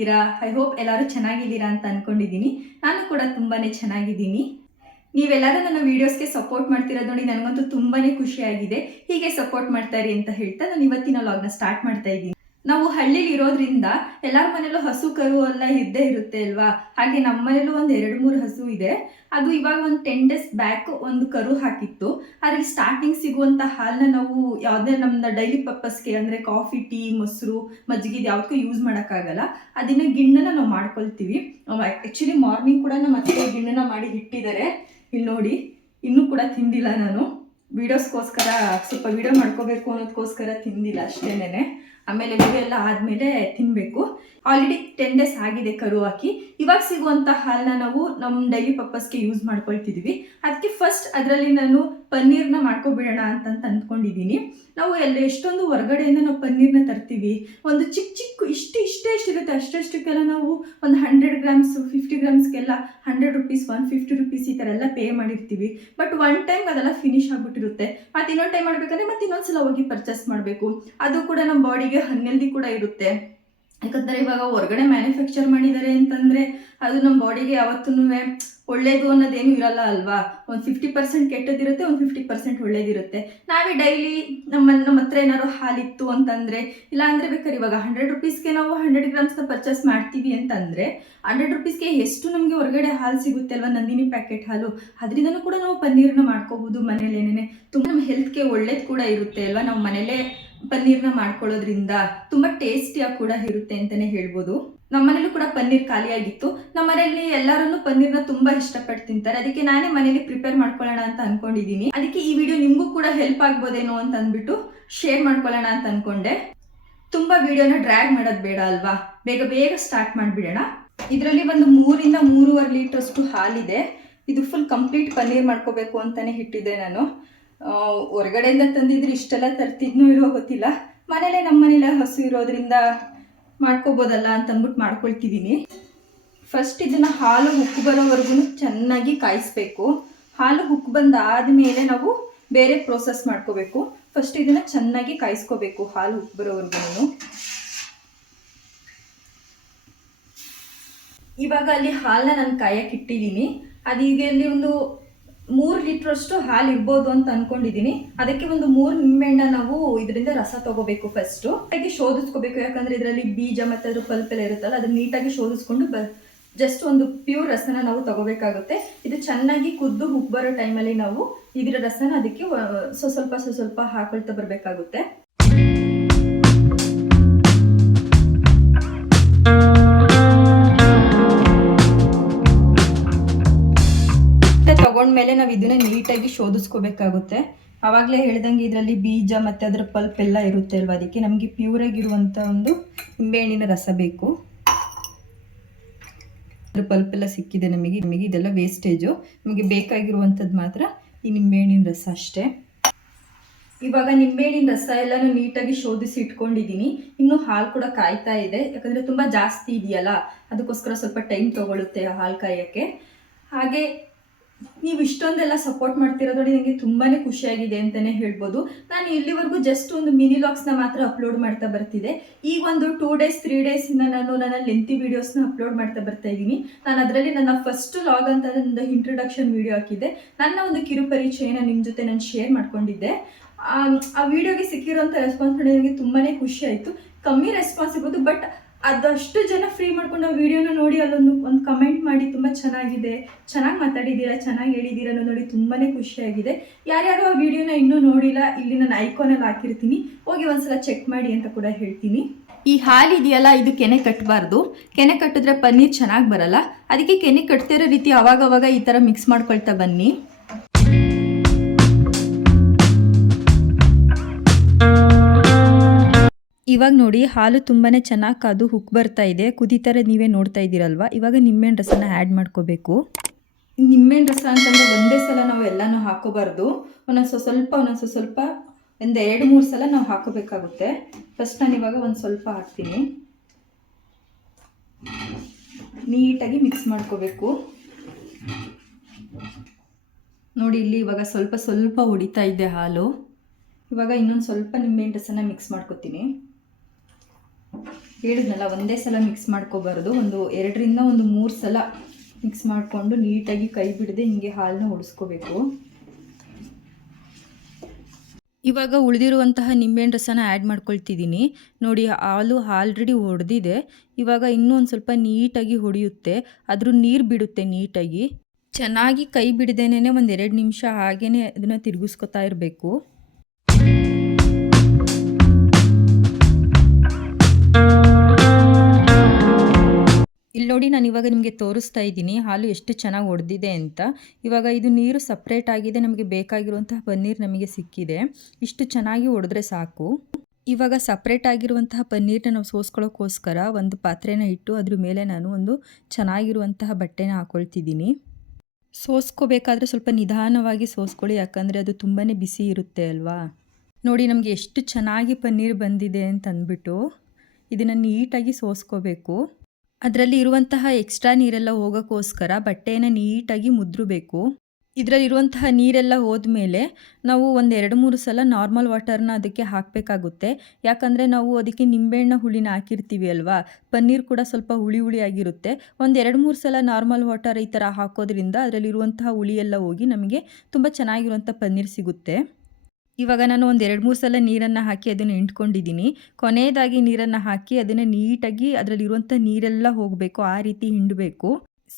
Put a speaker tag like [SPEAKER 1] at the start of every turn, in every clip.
[SPEAKER 1] ಹೇಗಿದ್ದೀರಾ I hope ಎಲ್ಲರೂ ಚೆನ್ನಾಗಿದ್ದೀರಾ ಅಂತ ಅನ್ಕೊಂಡಿದ್ದೀನಿ. ನಾನು ಕೂಡ ತುಂಬಾನೇ ಚೆನ್ನಾಗಿದ್ದೀನಿ. ನೀವೆಲ್ಲರೂ ನನ್ನ ವೀಡಿಯೋಸ್ಗೆ ಸಪೋರ್ಟ್ ಮಾಡ್ತಿರೋದು ನೋಡಿ ನನಗಂತೂ ತುಂಬಾನೇ ಖುಷಿಯಾಗಿದೆ. ಹೀಗೆ ಸಪೋರ್ಟ್ ಮಾಡ್ತಾ ಇರಿ ಅಂತ ಹೇಳ್ತಾ ನಾನು ಇವತ್ತಿನ ಲಾಗ್ನ ಸ್ಟಾರ್ಟ್ ಮಾಡ್ತಾ ಇದ್ದೀನಿ. ನಾವು ಹಳ್ಳಿಲಿ ಇರೋದ್ರಿಂದ ಎಲ್ಲರ ಮನೇಲೂ ಹಸು, ಕರು ಎಲ್ಲ ಇದ್ದೇ ಇರುತ್ತೆ ಅಲ್ವಾ? ಹಾಗೆ ನಮ್ಮ ಮನೇಲೂ ಒಂದು ಎರಡು ಮೂರು ಹಸು ಇದೆ. ಅದು ಇವಾಗ ಒಂದು ಟೆನ್ ಡೇಸ್ ಬ್ಯಾಕ್ ಒಂದು ಕರು ಹಾಕಿತ್ತು. ಅದ್ರಲ್ಲಿ ಸ್ಟಾರ್ಟಿಂಗ್ ಸಿಗುವಂಥ ಹಾಲನ್ನ ನಾವು ಯಾವುದೇ ನಮ್ಮ ಡೈಲಿ ಪರ್ಪಸ್ಗೆ ಅಂದರೆ ಕಾಫಿ ಟೀ ಮೊಸರು, ಮಜ್ಜಿಗೆ ಯಾವುದಕ್ಕೂ ಯೂಸ್ ಮಾಡೋಕ್ಕಾಗಲ್ಲ. ಅದನ್ನ ಗಿಣ್ಣನ ನಾವು ಮಾಡ್ಕೊಳ್ತೀವಿ. ಆ್ಯಕ್ಚುಲಿ ಮಾರ್ನಿಂಗ್ ಕೂಡ ನಮ್ಮ ಅತ್ತೆ ಗಿಣ್ಣನ ಮಾಡಿ ಇಟ್ಟಿದ್ದಾರೆ ಇಲ್ಲಿ ನೋಡಿ, ಇನ್ನೂ ಕೂಡ ತಿಂದಿಲ್ಲ ನಾನು. ವೀಡಿಯೋಸ್ಗೋಸ್ಕರ ಸ್ವಲ್ಪ ವಿಡಿಯೋ ಮಾಡ್ಕೋಬೇಕು ಅನ್ನೋದಕ್ಕೋಸ್ಕರ ತಿಂದಿಲ್ಲ ಅಷ್ಟೇನೆ ಆಮೇಲೆ ಎಲ್ಲ ಆದಮೇಲೆ ತಿನ್ನಬೇಕು ಆಲ್ರೆಡಿ ಟೆನ್ ಡೇಸ್ ಆಗಿದೆ ಕರು ಹಾಕಿ. ಇವಾಗ ಸಿಗುವಂಥ ಹಾಲನ್ನ ನಾವು ನಮ್ಮ ಡೈಲಿ ಪರ್ಪಸ್ಗೆ ಯೂಸ್ ಮಾಡ್ಕೊಳ್ತಿದ್ವಿ. ಅದಕ್ಕೆ ಫಸ್ಟ್ ಅದರಲ್ಲಿ ನಾನು ಪನ್ನೀರ್ನ ಮಾಡ್ಕೊಬಿಡೋಣ ಅಂತ ಅಂದ್ಕೊಂಡಿದ್ದೀನಿ ನಾವು ಎಲ್ಲ ಎಷ್ಟೊಂದು ಹೊರಗಡೆಯಿಂದ ನಾವು ಪನ್ನೀರ್ನ ತರ್ತೀವಿ. ಒಂದು ಚಿಕ್ಕ ಚಿಕ್ಕ ಇಷ್ಟು ಇಷ್ಟೇ ಇಷ್ಟಿರುತ್ತೆ ಅಷ್ಟಷ್ಟಕ್ಕೆಲ್ಲ ನಾವು ಒಂದು hundred grams fifty ಗ್ರಾಮ್ಸ್ಗೆಲ್ಲ hundred rupees one fifty rupees ಈ ಥರ ಎಲ್ಲ ಪೇ ಮಾಡಿರ್ತೀವಿ. ಬಟ್ ಒನ್ ಟೈಮ್ ಅದೆಲ್ಲ ಫಿನಿಶ್ ಆಗಿಬಿಟ್ಟಿರುತ್ತೆ. ಮತ್ತೆ ಇನ್ನೊಂದು ಟೈಮ್ ಮಾಡಬೇಕಂದ್ರೆ ಮತ್ತೆ ಇನ್ನೊಂದ್ಸಲ ಹೋಗಿ ಪರ್ಚೇಸ್ ಮಾಡಬೇಕು. ಅದು ಕೂಡ ನಮ್ಮ ಬಾಡಿಗೆ ಹನ್ನೆಲ್ದಿ ಕೂಡ ಇರುತ್ತೆ. ಯಾಕಂದರೆ ಇವಾಗ ಹೊರಗಡೆ ಮ್ಯಾನುಫ್ಯಾಕ್ಚರ್ ಮಾಡಿದ್ದಾರೆ ಅಂತಂದರೆ ಅದು ನಮ್ಮ ಬಾಡಿಗೆ ಯಾವತ್ತೂ ಒಳ್ಳೇದು ಅನ್ನೋದೇನು ಇರಲ್ಲ ಅಲ್ವಾ? ಒಂದು ಫಿಫ್ಟಿ ಪರ್ಸೆಂಟ್ ಕೆಟ್ಟದಿರುತ್ತೆ, ಒಂದು ಫಿಫ್ಟಿ ಪರ್ಸೆಂಟ್ ಒಳ್ಳೇದಿರುತ್ತೆ. ನಾವೇ ಡೈಲಿ ನಮ್ಮ ನಮ್ಮ ಹತ್ರ ಏನಾದ್ರು ಹಾಲಿತ್ತು ಅಂತಂದರೆ, ಇಲ್ಲ ಅಂದರೆ ಬೇಕಾದ್ರೆ ಇವಾಗ ಹಂಡ್ರೆಡ್ ರುಪೀಸ್ಗೆ ನಾವು ಹಂಡ್ರೆಡ್ ಗ್ರಾಮ್ಸ್ನ ಪರ್ಚೇಸ್ ಮಾಡ್ತೀವಿ ಅಂತಂದರೆ ಹಂಡ್ರೆಡ್ ರುಪೀಸ್ಗೆ ಎಷ್ಟು ನಮಗೆ ಹೊರಗಡೆ ಹಾಲು ಸಿಗುತ್ತೆ ಅಲ್ವಾ? ನಂದಿನಿ ಪ್ಯಾಕೆಟ್ ಹಾಲು. ಅದರಿಂದನೂ ಕೂಡ ನಾವು ಪನ್ನೀರ್ನ ಮಾಡ್ಕೋಬಹುದು ಮನೇಲೇನೆ ತುಂಬ ನಮ್ಮ ಹೆಲ್ತ್ಗೆ ಒಳ್ಳೇದು ಕೂಡ ಇರುತ್ತೆ ಅಲ್ವಾ? ನಾವು ಮನೇಲೇ ಪನ್ನೀರ್ನ ಮಾಡ್ಕೊಳ್ಳೋದ್ರಿಂದ ತುಂಬಾ ಟೇಸ್ಟಿಯಾಗಿ ಕೂಡ ಇರುತ್ತೆ ಅಂತಾನೆ ಹೇಳ್ಬೋದು. ನಮ್ಮನೇಲೂ ಕೂಡ ಪನ್ನೀರ್ ಖಾಲಿಯಾಗಿತ್ತು. ನಮ್ಮ ಮನೆಯಲ್ಲಿ ಎಲ್ಲರೂ ಪನ್ನೀರ್ನ ತುಂಬಾ ಇಷ್ಟಪಟ್ಟು ತಿಂತಾರೆ. ಅದಕ್ಕೆ ನಾನೇ ಮನೇಲಿ ಪ್ರಿಪೇರ್ ಮಾಡ್ಕೊಳ್ಳೋಣ ಅಂತ ಅನ್ಕೊಂಡಿದ್ದೀನಿ ಅದಕ್ಕೆ ಈ ವಿಡಿಯೋ ನಿಮಗೂ ಕೂಡ ಹೆಲ್ಪ್ ಆಗ್ಬೋದೇನೋ ಅಂತ ಅಂದ್ಬಿಟ್ಟು ಶೇರ್ ಮಾಡ್ಕೊಳ್ಳೋಣ ಅಂತ ಅನ್ಕೊಂಡೆ. ತುಂಬಾ ವಿಡಿಯೋನ ಡ್ರ್ಯಾಗ್ ಮಾಡೋದು ಬೇಡ ಅಲ್ವಾ? ಬೇಗ ಬೇಗ ಸ್ಟಾರ್ಟ್ ಮಾಡಿಬಿಡೋಣ. ಇದರಲ್ಲಿ ಒಂದು ಮೂರಿಂದ ಮೂರುವರೆ ಲೀಟರ್ ಅಷ್ಟು ಹಾಲಿದೆ. ಇದು ಫುಲ್ ಕಂಪ್ಲೀಟ್ ಪನ್ನೀರ್ ಮಾಡ್ಕೋಬೇಕು ಅಂತಾನೆ ಇಟ್ಟಿದ್ದೆ ನಾನು. ಹೊರಗಡೆಯಿಂದ ತಂದಿದ್ರೆ ಇಷ್ಟೆಲ್ಲ ತರ್ತಿದ್ನೋ ಇರೋ ಗೊತ್ತಿಲ್ಲ. ಮನೇಲೆ ನಮ್ಮ ಮನೇಲೆ ಹಸು ಇರೋದ್ರಿಂದ ಮಾಡ್ಕೋಬೋದಲ್ಲ ಅಂತ ಅಂದ್ಬಿಟ್ಟು ಮಾಡ್ಕೊಳ್ತಿದ್ದೀನಿ ಫಸ್ಟ್ ಇದನ್ನು ಹಾಲು ಉಕ್ಕು ಬರೋವರೆಗೂ ಚೆನ್ನಾಗಿ ಕಾಯಿಸ್ಬೇಕು. ಹಾಲು ಉಕ್ಕು ಬಂದಾದ್ಮೇಲೆ ನಾವು ಬೇರೆ ಪ್ರೋಸೆಸ್ ಮಾಡ್ಕೋಬೇಕು. ಫಸ್ಟ್ ಇದನ್ನು ಚೆನ್ನಾಗಿ ಕಾಯಿಸ್ಕೋಬೇಕು ಹಾಲು ಉಕ್ಕು ಬರೋವರೆಗೂ. ಇವಾಗ ಅಲ್ಲಿ ಹಾಲನ್ನ ನಾನು ಕಾಯಕ್ಕೆ ಇಟ್ಟಿದ್ದೀನಿ ಅದೀಗ ಅಲ್ಲಿ ಒಂದು ಮೂರು ಲೀಟ್ರಷ್ಟು ಹಾಲು ಇರ್ಬೋದು ಅಂತ ಅನ್ಕೊಂಡಿದ್ದೀನಿ ಅದಕ್ಕೆ ಒಂದು ಮೂರು ನಿಂಬೆಹಣ್ಣ ನಾವು ಇದರಿಂದ ರಸ ತಗೋಬೇಕು ಫಸ್ಟ್ ಹಾಗೆ ಶೋಧಿಸ್ಕೋಬೇಕು. ಯಾಕಂದ್ರೆ ಇದರಲ್ಲಿ ಬೀಜ ಮತ್ತೆ ಅದ್ರ ಪಲ್ಪ್ ಎಲ್ಲ ಇರುತ್ತಲ್ಲ, ಅದನ್ನ ನೀಟಾಗಿ ಶೋಧಿಸ್ಕೊಂಡು ಬ ಜಸ್ಟ್ ಒಂದು ಪ್ಯೂರ್ ರಸನ ನಾವು ತಗೋಬೇಕಾಗುತ್ತೆ. ಇದು ಚೆನ್ನಾಗಿ ಕುದ್ದು ಉಪ್ಪು ಬರೋ ಟೈಮಲ್ಲಿ ನಾವು ಇದರ ರಸನ ಅದಕ್ಕೆ ಸ್ವಲ್ಪ ಸ್ವಲ್ಪ ಹಾಕೊಳ್ತಾ ಬರಬೇಕಾಗುತ್ತೆ. ತಗೊಂಡ್ಮೇಲೆ ನಾವು ಇದನ್ನ ನೀಟಾಗಿ ಶೋಧಿಸ್ಕೋಬೇಕಾಗುತ್ತೆ. ಆವಾಗಲೇ ಹೇಳ್ದಂಗೆ ಇದರಲ್ಲಿ ಬೀಜ ಮತ್ತು ಅದರ ಪಲ್ಪ್ ಎಲ್ಲ ಇರುತ್ತೆ ಅಲ್ವಾ? ಅದಕ್ಕೆ ನಮಗೆ ಪ್ಯೂರಾಗಿರುವಂಥ ಒಂದು ನಿಂಬೆಹಣ್ಣಿನ ರಸ ಬೇಕು. ಅದ್ರ ಪಲ್ಪ್ ಎಲ್ಲ ಸಿಕ್ಕಿದೆ ನಮಗೆ. ನಮಗೆ ಇದೆಲ್ಲ ವೇಸ್ಟೇಜು ನಮಗೆ ಬೇಕಾಗಿರುವಂಥದ್ದು ಮಾತ್ರ ಈ ನಿಂಬೆಹಣ್ಣಿನ ರಸ ಅಷ್ಟೇ. ಇವಾಗ ನಿಂಬೆಹಣ್ಣಿನ ರಸ ಎಲ್ಲಾನು ನೀಟಾಗಿ ಶೋಧಿಸಿ ಇಟ್ಕೊಂಡಿದ್ದೀನಿ ಇನ್ನು ಹಾಲು ಕೂಡ ಕಾಯ್ತಾ ಇದೆ. ಯಾಕಂದ್ರೆ ತುಂಬಾ ಜಾಸ್ತಿ ಇದೆಯಲ್ಲ? ಅದಕ್ಕೋಸ್ಕರ ಸ್ವಲ್ಪ ಟೈಮ್ ತಗೊಳುತ್ತೆ ಹಾಲು ಕಾಯಕ್ಕೆ. ಹಾಗೆ ನೀವು ಇಷ್ಟೊಂದೆಲ್ಲ ಸಪೋರ್ಟ್ ಮಾಡ್ತಿರೋದು ನೋಡಿ ನನಗೆ ತುಂಬಾನೇ ಖುಷಿಯಾಗಿದೆ ಅಂತಾನೆ ಹೇಳ್ಬೋದು. ನಾನು ಇಲ್ಲಿವರೆಗೂ ಜಸ್ಟ್ ಒಂದು ಮಿನಿ ಲಾಕ್ಸ್ನ ಮಾತ್ರ ಅಪ್ಲೋಡ್ ಮಾಡ್ತಾ ಬರ್ತಿದೆ. ಈಗ ಒಂದು ಟೂ ಡೇಸ್ ತ್ರೀ ಡೇಸಿಂದ ನಾನು ನನ್ನ ಲೆಂತಿ ವೀಡಿಯೋಸ್ನ ಅಪ್ಲೋಡ್ ಮಾಡ್ತಾ ಬರ್ತಾ ಇದ್ದೀನಿ. ನಾನು ಅದರಲ್ಲಿ ನನ್ನ ಫಸ್ಟ್ ಲಾಗ್ ಅಂತ ಒಂದು ಇಂಟ್ರೊಡಕ್ಷನ್ ವಿಡಿಯೋ ಹಾಕಿದ್ದೆ. ನನ್ನ ಒಂದು ಕಿರುಪರಿಚಯನ ನಿಮ್ಮ ಜೊತೆ ನಾನು ಶೇರ್ ಮಾಡ್ಕೊಂಡಿದ್ದೆ. ಆ ಆ ವಿಡಿಯೋಗೆ ಸಿಕ್ಕಿರೋಂಥ ರೆಸ್ಪಾನ್ಸ್ ನೋಡಿ ನನಗೆ ತುಂಬಾ ಖುಷಿ ಆಯಿತು. ಕಮ್ಮಿ ರೆಸ್ಪಾನ್ಸ್ ಇರ್ಬೋದು ಬಟ್ ಅದಷ್ಟು ಜನ ಫ್ರೀ ಮಾಡ್ಕೊಂಡು ಆ ವಿಡಿಯೋನ ನೋಡಿ ಅಲ್ಲೊಂದು ಒಂದು ಕಮೆಂಟ್ ಮಾಡಿ ತುಂಬ ಚೆನ್ನಾಗಿದೆ. ಚೆನ್ನಾಗಿ ಮಾತಾಡಿದ್ದೀರಾ, ಚೆನ್ನಾಗಿ ಹೇಳಿದ್ದೀರಾ ಅನ್ನೋ ನೋಡಿ ತುಂಬಾ ಖುಷಿಯಾಗಿದೆ. ಯಾರ್ಯಾರು ಆ ವಿಡಿಯೋನ ಇನ್ನೂ ನೋಡಿಲ್ಲ, ಇಲ್ಲಿ ನಾನು ಐಕಾನಲ್ಲಿ ಹಾಕಿರ್ತೀನಿ. ಹೋಗಿ ಒಂದ್ಸಲ ಚೆಕ್ ಮಾಡಿ ಅಂತ ಕೂಡ ಹೇಳ್ತೀನಿ. ಈ ಹಾಲು ಇದೆಯಲ್ಲ, ಇದು ಕೆನೆ ಕಟ್ಟಬಾರ್ದು ಕೆನೆ ಕಟ್ಟಿದ್ರೆ ಪನ್ನೀರ್ ಚೆನ್ನಾಗಿ ಬರಲ್ಲ. ಅದಕ್ಕೆ ಕೆನೆ ಕಟ್ತಿರೋ ರೀತಿ ಅವಾಗವಾಗ ಈ ಥರ ಮಿಕ್ಸ್ ಮಾಡ್ಕೊಳ್ತಾ ಬನ್ನಿ. ಇವಾಗ ನೋಡಿ ಹಾಲು ತುಂಬಾ ಚೆನ್ನಾಗಿ ಕಾದು ಹುಕ್ ಬರ್ತಾ ಇದೆ. ಕುದಿತಾರೆ ನೀವೇ ನೋಡ್ತಾ ಇದ್ದೀರಲ್ವಾ? ಇವಾಗ ನಿಂಬೆಹಣ್ಣು ರಸನ ಆ್ಯಡ್ ಮಾಡ್ಕೋಬೇಕು. ನಿಂಬೆಹಣ್ಣು ರಸ ಅಂತಂದ್ರೆ ಒಂದೇ ಸಲ ನಾವು ಎಲ್ಲನೂ ಹಾಕೋಬಾರ್ದು. ಒಂದೊಂದು ಸ್ವ- ಸ್ವಲ್ಪ ಒಂದೊಂದು ಸ್ವ- ಸ್ವಲ್ಪ, ಒಂದು ಎರಡು, ಮೂರು ಸಲ ನಾವು ಹಾಕೋಬೇಕಾಗುತ್ತೆ. ಫಸ್ಟ್ ನಾನು ಇವಾಗ ಒಂದು ಸ್ವಲ್ಪ ಹಾಕ್ತೀನಿ. ನೀಟಾಗಿ ಮಿಕ್ಸ್ ಮಾಡ್ಕೋಬೇಕು. ನೋಡಿ, ಇಲ್ಲಿ ಇವಾಗ ಸ್ವಲ್ಪ ಸ್ವಲ್ಪ ಹೊಡಿತಾ ಇದೆ ಹಾಲು. ಇವಾಗ ಇನ್ನೊಂದು ಸ್ವಲ್ಪ ನಿಂಬೆಹಣ್ಣು ರಸನ ಮಿಕ್ಸ್ ಮಾಡ್ಕೊತೀನಿ. ಹೇಳಿದ್ನಲ್ಲ, ಒಂದೇ ಸಲ ಮಿಕ್ಸ್ ಮಾಡ್ಕೋಬಾರ್ದು. ಒಂದು ಎರಡರಿಂದ ಒಂದು ಮೂರು ಸಲ ಮಿಕ್ಸ್ ಮಾಡಿಕೊಂಡು ನೀಟಾಗಿ ಕೈ ಬಿಡದೆ ಹಿಂಗೆ ಹಾಲನ್ನ ಉಳಿಸ್ಕೋಬೇಕು. ಇವಾಗ ಉಳಿದಿರುವಂತಹ ನಿಂಬೆಹಣ್ಣು ರಸನ ಆ್ಯಡ್ ಮಾಡ್ಕೊಳ್ತಿದ್ದೀನಿ. ನೋಡಿ, ಹಾಲು ಆಲ್ರೆಡಿ ಹೊಡೆದಿದೆ ಇವಾಗ ಇನ್ನೂ ಒಂದು ಸ್ವಲ್ಪ ನೀಟಾಗಿ ಹೊಡೆಯುತ್ತೆ. ಅದ್ರ ನೀರು ಬಿಡುತ್ತೆ ನೀಟಾಗಿ. ಚೆನ್ನಾಗಿ ಕೈ ಬಿಡದೇನೆ ಒಂದು ಎರಡು ನಿಮಿಷ ಹಾಗೇ ಅದನ್ನು ತಿರುಗಿಸ್ಕೊತಾ ಇರಬೇಕು. ಇಲ್ಲಿ ನೋಡಿ ನಾನು ಇವಾಗ ನಿಮಗೆ ತೋರಿಸ್ತಾ ಇದ್ದೀನಿ, ಹಾಲು ಎಷ್ಟು ಚೆನ್ನಾಗಿ ಒಡೆದಿದೆ ಅಂತ. ಇವಾಗ ಇದು ನೀರು ಸಪ್ರೇಟ್ ಆಗಿದೆ, ನಮಗೆ ಬೇಕಾಗಿರುವಂತಹ ಪನ್ನೀರ್ ನಮಗೆ ಸಿಕ್ಕಿದೆ. ಇಷ್ಟು ಚೆನ್ನಾಗಿ ಒಡೆದ್ರೆ ಸಾಕು. ಇವಾಗ ಸಪ್ರೇಟ್ ಆಗಿರುವಂತಹ ಪನ್ನೀರ್ನ ನಾವು ಸೋಸ್ಕೊಳ್ಳೋಕ್ಕೋಸ್ಕರ ಒಂದು ಪಾತ್ರೆನ ಇಟ್ಟು ಅದ್ರ ಮೇಲೆ ನಾನು ಒಂದು ಚೆನ್ನಾಗಿರುವಂತಹ ಬಟ್ಟೆನ ಹಾಕೊಳ್ತಿದ್ದೀನಿ. ಸೋಸ್ಕೋಬೇಕಾದ್ರೆ ಸ್ವಲ್ಪ ನಿಧಾನವಾಗಿ ಸೋಸ್ಕೊಳ್ಳಿ, ಯಾಕಂದರೆ ಅದು ತುಂಬಾ ಬಿಸಿ ಇರುತ್ತೆ ಅಲ್ವಾ. ನೋಡಿ ನಮಗೆ ಎಷ್ಟು ಚೆನ್ನಾಗಿ ಪನ್ನೀರ್ ಬಂದಿದೆ ಅಂತ ಅಂದ್ಬಿಟ್ಟು ಇದನ್ನು ನೀಟಾಗಿ ಸೋಸ್ಕೋಬೇಕು. ಅದರಲ್ಲಿ ಇರುವಂತಹ ಎಕ್ಸ್ಟ್ರಾ ನೀರೆಲ್ಲ ಹೋಗೋಕ್ಕೋಸ್ಕರ ಬಟ್ಟೆಯನ್ನು ನೀಟಾಗಿ ಮುದ್ರಬೇಕು. ಇದರಲ್ಲಿರುವಂತಹ ನೀರೆಲ್ಲ ಹೋದ್ಮೇಲೆ ನಾವು ಒಂದು ಎರಡು ಮೂರು ಸಲ ನಾರ್ಮಲ್ ವಾಟರ್ನ ಅದಕ್ಕೆ ಹಾಕಬೇಕಾಗುತ್ತೆ. ಯಾಕಂದರೆ ನಾವು ಅದಕ್ಕೆ ನಿಂಬೆಹಣ್ಣ ಹುಳಿನ ಹಾಕಿರ್ತೀವಿ ಅಲ್ವಾ? ಪನ್ನೀರ್ ಕೂಡ ಸ್ವಲ್ಪ ಹುಳಿ ಹುಳಿ ಆಗಿರುತ್ತೆ. ಒಂದು ಎರಡು ಮೂರು ಸಲ ನಾರ್ಮಲ್ ವಾಟರ್ ಈ ಥರ ಹಾಕೋದ್ರಿಂದ ಅದರಲ್ಲಿರುವಂತಹ ಹುಳಿ ಎಲ್ಲ ಹೋಗಿ ನಮಗೆ ತುಂಬ ಚೆನ್ನಾಗಿರುವಂಥ ಪನ್ನೀರ್ ಸಿಗುತ್ತೆ. ಇವಾಗ ನಾನು ಒಂದು ಎರಡು ಮೂರು ಸಲ ನೀರನ್ನು ಹಾಕಿ ಅದನ್ನು ಹಿಂಡ್ಕೊಂಡಿದ್ದೀನಿ. ಕೊನೆಯದಾಗಿ ನೀರನ್ನು ಹಾಕಿ ಅದನ್ನು ನೀಟಾಗಿ ಅದರಲ್ಲಿರುವಂಥ ನೀರೆಲ್ಲ ಹೋಗಬೇಕು, ಆ ರೀತಿ ಹಿಂಡಬೇಕು.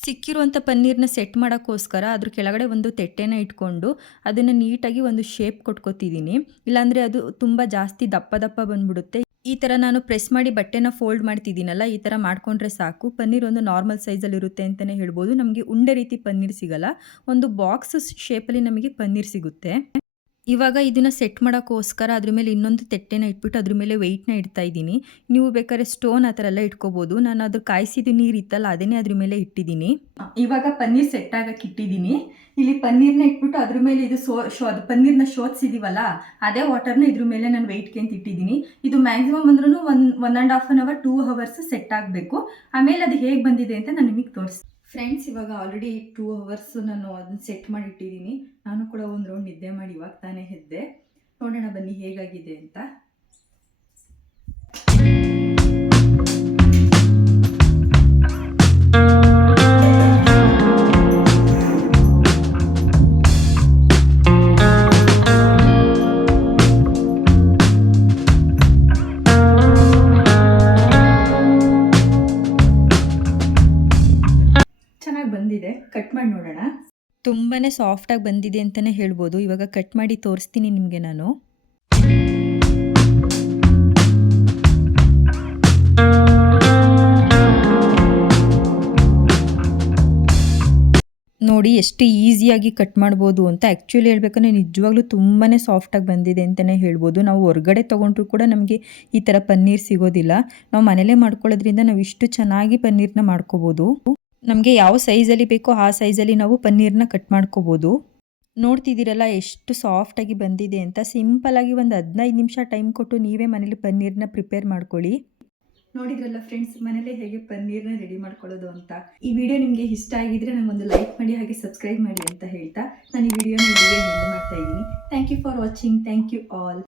[SPEAKER 1] ಸಿಕ್ಕಿರುವಂಥ ಪನ್ನೀರನ್ನ ಸೆಟ್ ಮಾಡೋಕ್ಕೋಸ್ಕರ ಅದ್ರ ಕೆಳಗಡೆ ಒಂದು ತೆಟ್ಟೆನ ಇಟ್ಕೊಂಡು ಅದನ್ನು ನೀಟಾಗಿ ಒಂದು ಶೇಪ್ ಕೊಟ್ಕೋತಿದ್ದೀನಿ. ಇಲ್ಲಾಂದರೆ ಅದು ತುಂಬ ಜಾಸ್ತಿ ದಪ್ಪ ದಪ್ಪ ಬಂದ್ಬಿಡುತ್ತೆ. ಈ ಥರ ನಾನು ಪ್ರೆಸ್ ಮಾಡಿ ಬಟ್ಟೆನ ಫೋಲ್ಡ್ ಮಾಡ್ತಿದ್ದೀನಲ್ಲ, ಈ ಥರ ಮಾಡ್ಕೊಂಡ್ರೆ ಸಾಕು. ಪನ್ನೀರ್ ಒಂದು ನಾರ್ಮಲ್ ಸೈಜಲ್ಲಿ ಇರುತ್ತೆ ಅಂತಲೇ ಹೇಳ್ಬೋದು. ನಮಗೆ ಉಂಡೆ ರೀತಿ ಪನ್ನೀರ್ ಸಿಗಲ್ಲ. ಒಂದು ಬಾಕ್ಸ್ ಶೇಪಲ್ಲಿ ನಮಗೆ ಪನ್ನೀರ್ ಸಿಗುತ್ತೆ. ಇವಾಗ ಇದನ್ನು ಸೆಟ್ ಮಾಡೋಕ್ಕೋಸ್ಕರ ಅದ್ರ ಮೇಲೆ ಇನ್ನೊಂದು ತೆಟ್ಟೆನ ಇಟ್ಬಿಟ್ಟು ಅದ್ರ ಮೇಲೆ ವೆಯ್ಟ್ನ ಇಡ್ತಾ ಇದ್ದೀನಿ. ನೀವು ಬೇಕಾದ್ರೆ ಸ್ಟೋನ್ ಆ ಥರ ಎಲ್ಲ ಇಟ್ಕೋಬೋದು. ನಾನು ಅದ್ರ ಕಾಯಿಸಿದ ನೀರು ಇತ್ತಲ್ಲ, ಅದನ್ನೇ ಅದ್ರ ಮೇಲೆ ಇಟ್ಟಿದ್ದೀನಿ. ಇವಾಗ ಪನ್ನೀರ್ ಸೆಟ್ ಆಗಕ್ಕೆ ಇಟ್ಟಿದ್ದೀನಿ. ಇಲ್ಲಿ ಪನ್ನೀರ್ನ ಇಟ್ಬಿಟ್ಟು ಅದ್ರ ಮೇಲೆ ಇದು ಸೋ, ಶೋ, ಅದು ಪನ್ನೀರ್ನ ಶೋಧಿಸಿದೀವಲ್ಲ ಅದೇ ವಾಟರ್ನ ಇದ್ರ ಮೇಲೆ ನಾನು ವೆಯ್ಟ್ಗೆ ಅಂತ ಇಟ್ಟಿದ್ದೀನಿ. ಇದು ಮ್ಯಾಕ್ಸಿಮಮ್ ಅಂದ್ರೂ one one and half an hour two hours set ಆಗಬೇಕು. ಆಮೇಲೆ ಅದು ಹೇಗೆ ಬಂದಿದೆ ಅಂತ ನಾನು ನಿಮಗೆ ತೋರಿಸ್ತೀನಿ ಫ್ರೆಂಡ್ಸ್ ಇವಾಗ ಆಲ್ರೆಡಿ ಟೂ ಅವರ್ಸ್ ನಾನು ಅದನ್ನ ಸೆಟ್ ಮಾಡಿ ಇಟ್ಟಿದ್ದೀನಿ ನಾನು ಕೂಡ ಒಂದು ರೌಂಡ್ ನಿದ್ದೆ ಮಾಡಿ ಇವಾಗ ತಾನೇ ಎದ್ದೆ. ನೋಡೋಣ ಬನ್ನಿ ಹೇಗಾಗಿದೆ ಅಂತ. ತುಂಬಾ ಸಾಫ್ಟಾಗಿ ಬಂದಿದೆ ಅಂತಲೇ ಹೇಳ್ಬೋದು. ಇವಾಗ ಕಟ್ ಮಾಡಿ ತೋರಿಸ್ತೀನಿ ನಿಮಗೆ ನಾನು. ನೋಡಿ ಎಷ್ಟು ಈಸಿಯಾಗಿ ಕಟ್ ಮಾಡ್ಬೋದು ಅಂತ ಆ್ಯಕ್ಚುಲಿ ಹೇಳ್ಬೇಕಂದ್ರೆ ನಿಜವಾಗ್ಲೂ ತುಂಬಾ ಸಾಫ್ಟಾಗಿ ಬಂದಿದೆ ಅಂತಲೇ ಹೇಳ್ಬೋದು. ನಾವು ಹೊರಗಡೆ ತೊಗೊಂಡ್ರು ಕೂಡ ನಮಗೆ ಈ ಥರ ಪನ್ನೀರ್ ಸಿಗೋದಿಲ್ಲ. ನಾವು ಮನೇಲೇ ಮಾಡ್ಕೊಳ್ಳೋದ್ರಿಂದ ನಾವು ಇಷ್ಟು ಚೆನ್ನಾಗಿ ಪನ್ನೀರ್ನ ಮಾಡ್ಕೋಬೋದು. ನಮಗೆ ಯಾವ ಸೈಜಲ್ಲಿ ಬೇಕೋ ಆ ಸೈಜಲ್ಲಿ ನಾವು ಪನ್ನೀರನ್ನ ಕಟ್ ಮಾಡ್ಕೋಬೋದು. ನೋಡ್ತಿದ್ದೀರಲ್ಲ ಎಷ್ಟು ಸಾಫ್ಟಾಗಿ ಬಂದಿದೆ ಅಂತ. ಸಿಂಪಲಾಗಿ ಒಂದು ಹದಿನೈದು ನಿಮಿಷ ಟೈಮ್ ಕೊಟ್ಟು ನೀವೇ ಮನೇಲಿ ಪನ್ನೀರನ್ನ ಪ್ರಿಪೇರ್ ಮಾಡ್ಕೊಳ್ಳಿ. ನೋಡಿದ್ರಲ್ಲ ಫ್ರೆಂಡ್ಸ್ ಮನೇಲೆ ಹೇಗೆ ಪನ್ನೀರ್ನ ರೆಡಿ ಮಾಡ್ಕೊಳ್ಳೋದು ಅಂತ. ಈ ವಿಡಿಯೋ ನಿಮಗೆ ಇಷ್ಟ ಆಗಿದ್ರೆ ಒಂದು ಲೈಕ್ ಮಾಡಿ ಹಾಗೆ ಸಬ್ಸ್ಕ್ರೈಬ್ ಮಾಡಿ ಅಂತ ಹೇಳ್ತಾ. ನಾನು ಈ ವಿಡಿಯೋನ ಎಂಡ್ ಮಾಡ್ತಾ ಇದ್ದೀನಿ. Thank you for watching thank you all